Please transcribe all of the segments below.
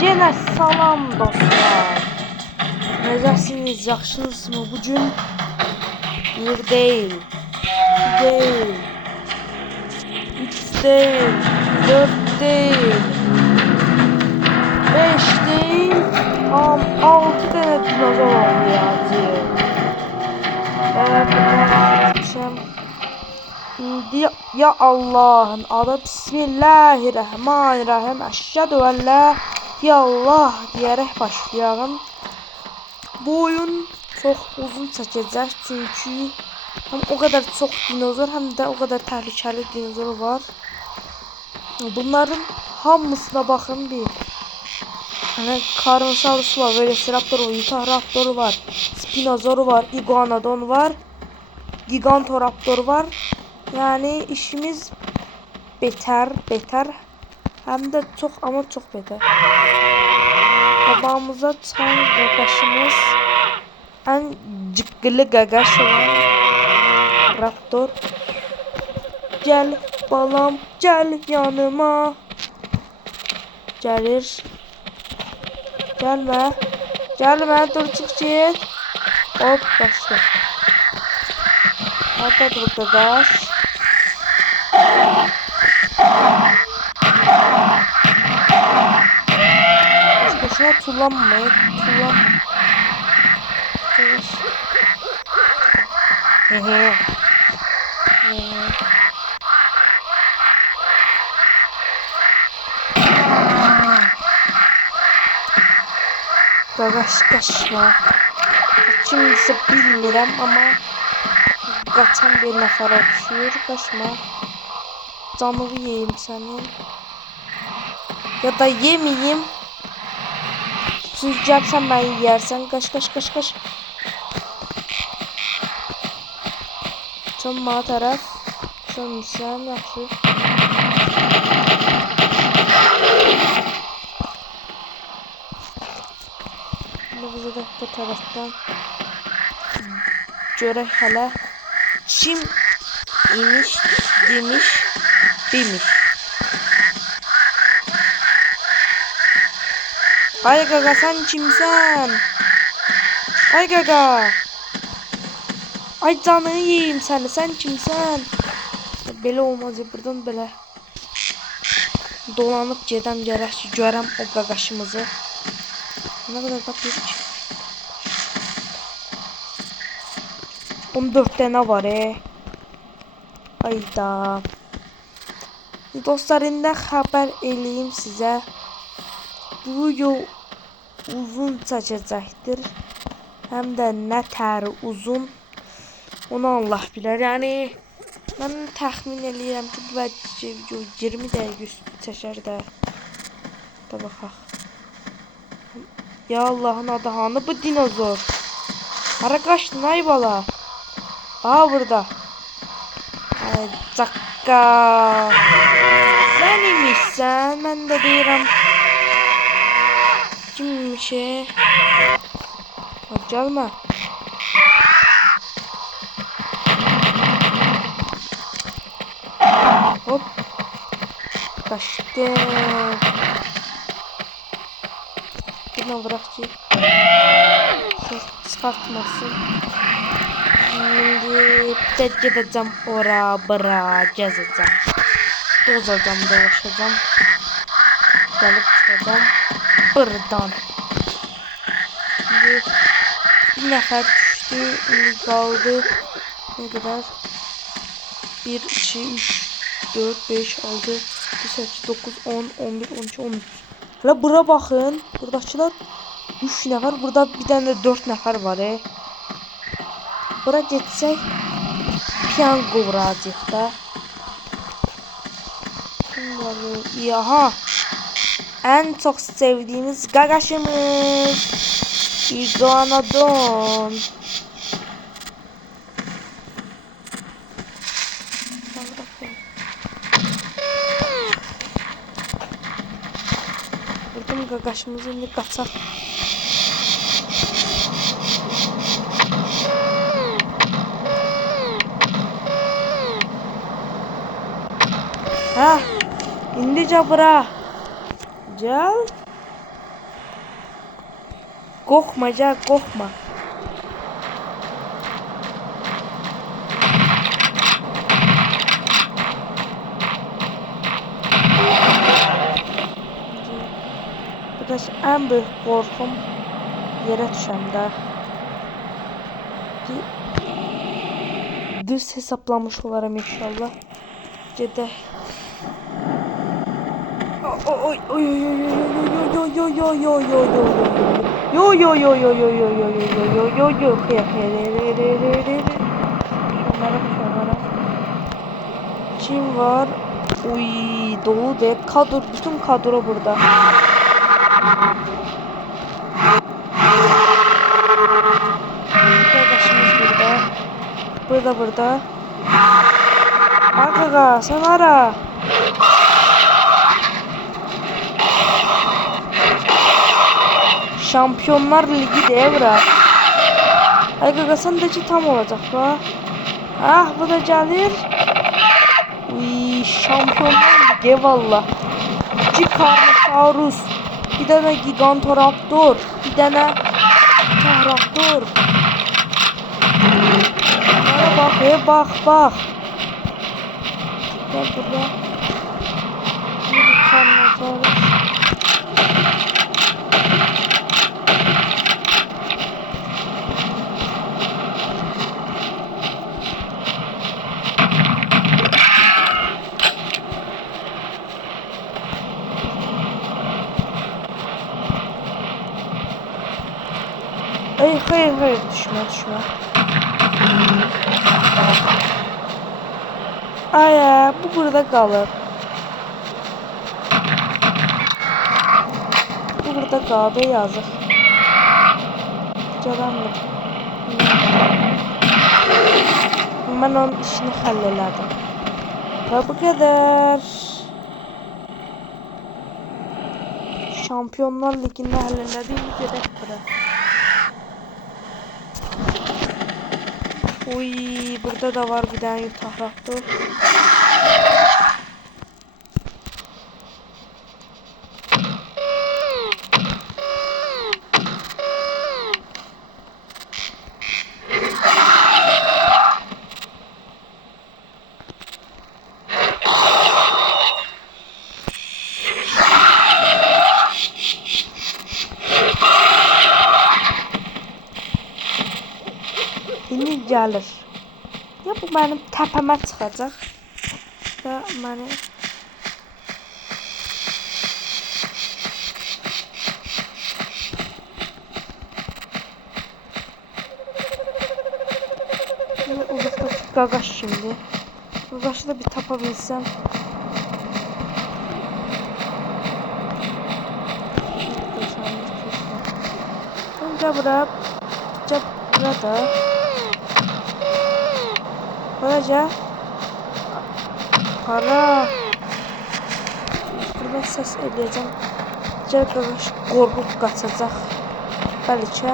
Cenə salam dostlar. Necəsiniz, yaxşınızmı? Bugün bir değil, iki değil, üç değil, dört değil, beş değil, tam 6 tane dinozor olmayacak. Şimdi ya Allah'ın adı Bismillahirrahmanirrahim. Eşhedü en la illallah diyerek başlayalım. Bu oyun çok uzun çəkəcək çünkü hem o kadar çok dinozor hem de o kadar tehlikeli dinozor var. Bunların hamısına bakın bir. Hani Carnosaurus var, Velociraptor var, Utahraptor var, Spinozor var, Iguanodon var, Gigantoraptor var. Yani işimiz beter hem de çok ama çok beter. Babamıza çıkan gagaşımız en cıkkılı gagaş olan Raptor. Gel balam gel yanıma. Gelir. Gelme dur çık git. Hop kaçtı. Nerede bu gagaş? Boşuna tullanmayın. Hehe. Gagaş kaçma. Kimse bilmirəm ama kaçan bir nəfərə düşür. Kaçma. Canını yiyeyim senin. Ya da yemeyeyim. Çünkü gəlsən beni yersən. Kaç. Çön bana tərəf. Çönmüsən, yaxşı. Bize de bu taraftan görək hələ kim imiş, demiş, bilmiş. Ay gaga sen kimsən? Ay gaga. Ay canını yiyeyim səni, sen kimsən? Belə olmaz ya, buradan belə dolanıp gedəm gərək ki, görəm o qaqaşımızı. Ne kadar kapıyı? 14 tane var Ayda. Dostlarımda haber eləyim sizə. Bu yol uzun çəkəcəkdir. Hem de ne tər uzun. Onu Allah bilər. Yani ben təxmin eləyirəm ki, bu video 20 dəqiqə çəkər də. Da baxaq. Ya Allah'ın adı hanı bu dinozor? Hara kaçtın ay bala? Aha burada. Ay dakika. Sen imişsen ben de deyirəm. Kimmiş Bak gelme. Hop. Kaçtı. Buradan bırak ki ses çıkartmasın. Şimdi de gideceğim oraya gezeceğim. Dozacağım, dolaşacağım. Gelip çıkacağım buradan. Şimdi bir nefer düştü. Kaldı. Ne kadar? 1, 2, 3, 4, 5, 6, 8, 9, 10, 11, 12, 13. Hala bura bakın. Buradakiler 3 nefer. Burada bir tane de 4 nefer var Bura geçsek piyango vuracaq da. Aha. En çok sevdiğimiz gagaşımız Iguanodon. Buradan gagaşımızı indi kaçaq. Ha, indi Gel bura. Gel. Korkma gel korkma. Bu da en büyük korkum yere düşəndə. Düz hesaplamış olaram inşallah. Gedək. Oy oy oy oy oy oy oy oy oy yo yo yo yo yo yo yo yo yo yo yo şunlara kim var? Uy dolu de kadro bütün kadro burada. Arkadaşımız burada. Burada. Arkadaşlar sen ara. Şampiyonlar Ligi devre. Arkadaşlar da tam olacak bu. Ah bu da gelir. Uy Şampiyonlar Ligi valla. Carnosaurus. Bir tane Gigantoraptor. Bir tane Tahraptor. Bak bak. Gel burada. Bir Carnosaurus. Hayır düşme. Ay bu burada kalır. Bu burada kaldı yazık. Cadanmır. Ben onun işini hallederdim. Ve bu kadar. Şampiyonlar Ligi'ni hallederdim. Gedək bura. Uy burada da var bir tane Tahraptor. İndi gəlir. Ya bu benim təpəmə çıxacaq. Və məni uzaktaki qaqaş şimdi. Qaqaşı da bir tapa bilsəm. Gel burada. Böylece para burada ses edeceğim. Qaqaş qorxub qaçacaq. Bəlkə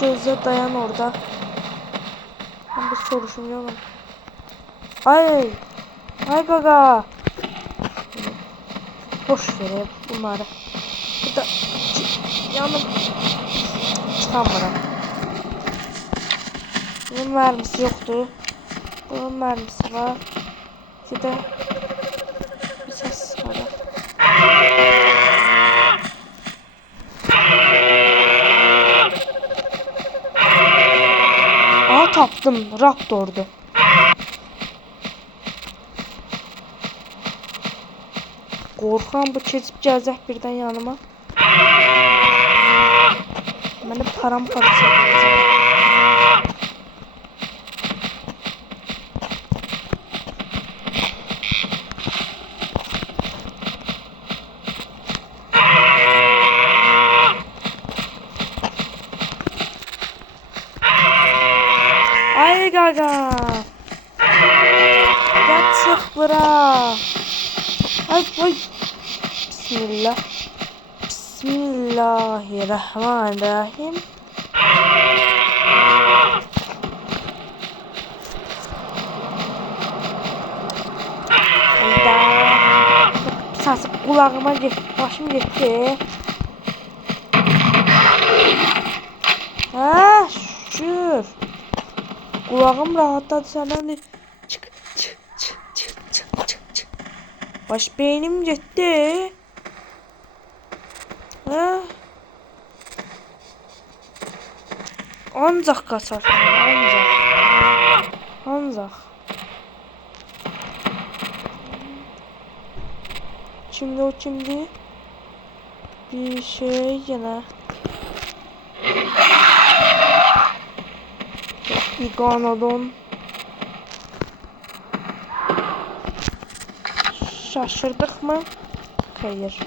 gözlə dayan orada. Ben bir soruşum yoxum. Ay qaqa. Boş ver bunları. Burada yanım çıkamıram. Bunun mermisi yoktu. Bunun mermisi var. Bir de bir ses var. Aa tapdım. Raptor'du. Korkan bu çizip gələcək birdən yanıma. Məni paramparça edəcək. Ay qaqa. Gəl çıx bura. Ay. Bismillah. Bismillahirrahmanirrahim. sası kulağıma getdi, başım getdi. Ha, şükür. Kulağım rahatladı senden. Çık çık çık çık çık çık çık. Baş beynim gitti. Ha? Ancak kaçar. Ancak. Ancak. Şimdi o kimdi? Bir şey yine. Iguanodon. Şaşırdık mı? Hayır.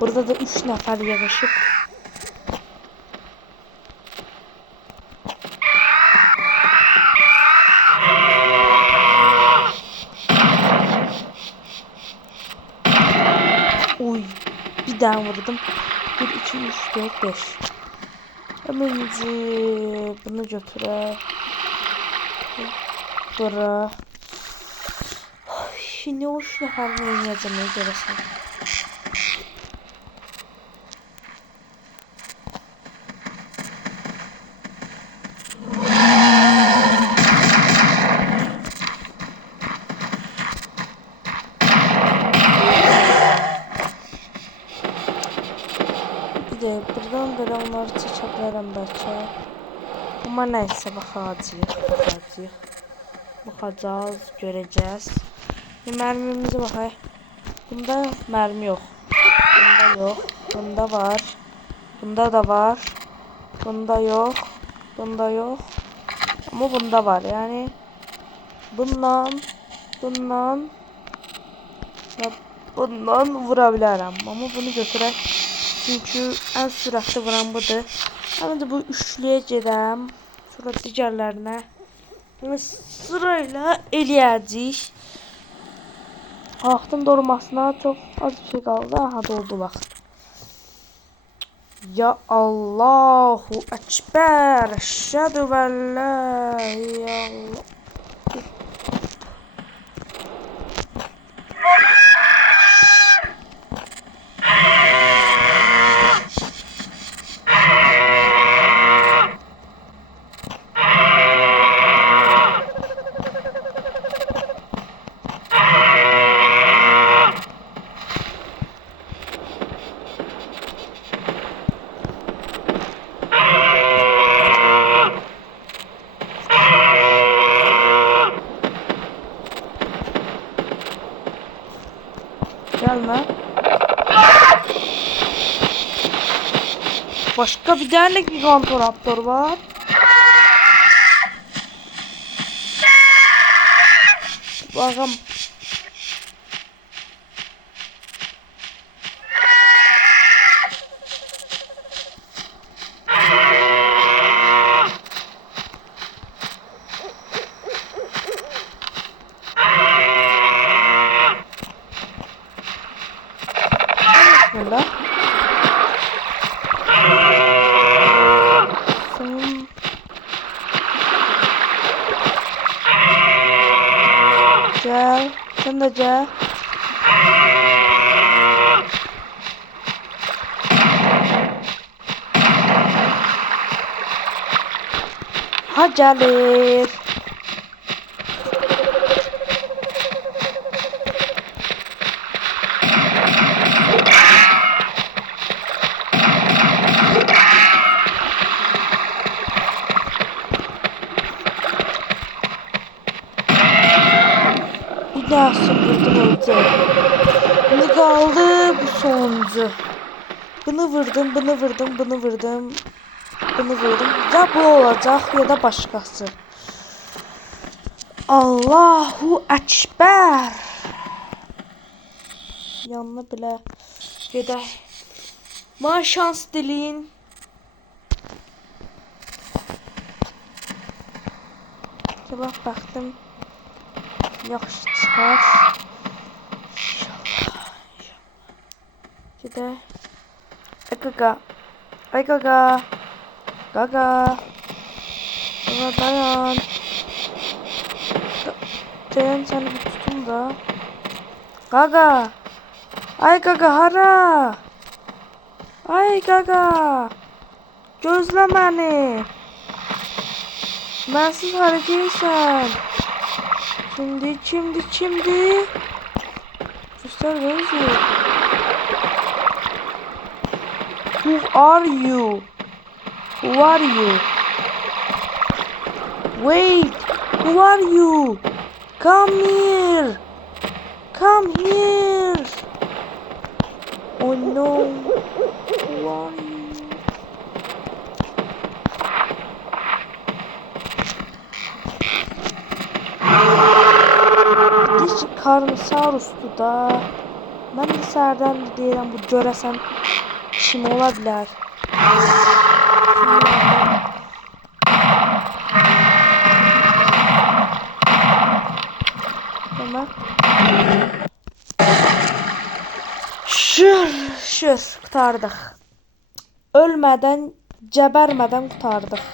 Burada da 3 nefer yarışıp. Uy, bir daha vurdum. 1, 2, 3, 4, 5. Hemenci bunu götüre. Bura. Şimdi o şu neferini oynayacağım ya göresen. Bir de buradan böyle onları çekebilirim belki. Ama neyse bakacağız, göreceğiz. Bir mermimize bakayım. Bunda mermi yok. Bunda yok. Bunda var. Bunda da var. Bunda yok. Bunda yok. Ama bunda var yani. Bundan ve bundan vurabilirim. Ama bunu götürək. Çünkü en süratli vuran budur. Hem de bu üçləyəcəm. Sonra digərlərinə sırayla eləyəcəyik. Vaxtın dolmasına çok az bir şey kaldı. Aha doldu vaxt. Ya Allahu Ekber. Eşhedü ve la illallah. Gelme. Başka bir tane Gigantoraptor var. Bakalım. Bismillah. Gel. Sen de gel. Ha gelir. Bir daha süpürdüm oldu. Bunu kaldı bu sonuncu. Bunu vurdum, bunu vurdum, bunu vurdum. Bunu vurdum. Ya bu olacak ya da başkası. Allahu Ekber. Yanına bile gedək. Bana şans dileyin. Sabah baktım. Yaxşı çıxar. İnşallah. Gedək. Ay qaqa. Gaga. Gaga dayan. Dayan seni bir tutun da. Gaga. Ay Gaga hara. Ay Gaga. Gözlə məni. Mənsiz hara gelsən? Kimdi? Göster benzi. Who are you? Who are you? Wait. Who are you? Come here. Come here. Oh no. Who are you? Diş Karnosaurus'tu da. Ben de sərdən deyirəm bu görəsən kim ola bilər? Tamam. Şür qurtardıq. Ölmədən, cəbərmədən qurtardıq.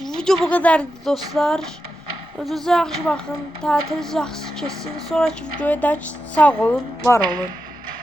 Video bu kadardı dostlar. Özünüze yaxşı baxın. Tətiliniz yaxşı keçsin. Sonraki videoya dək sağ olun, var olun.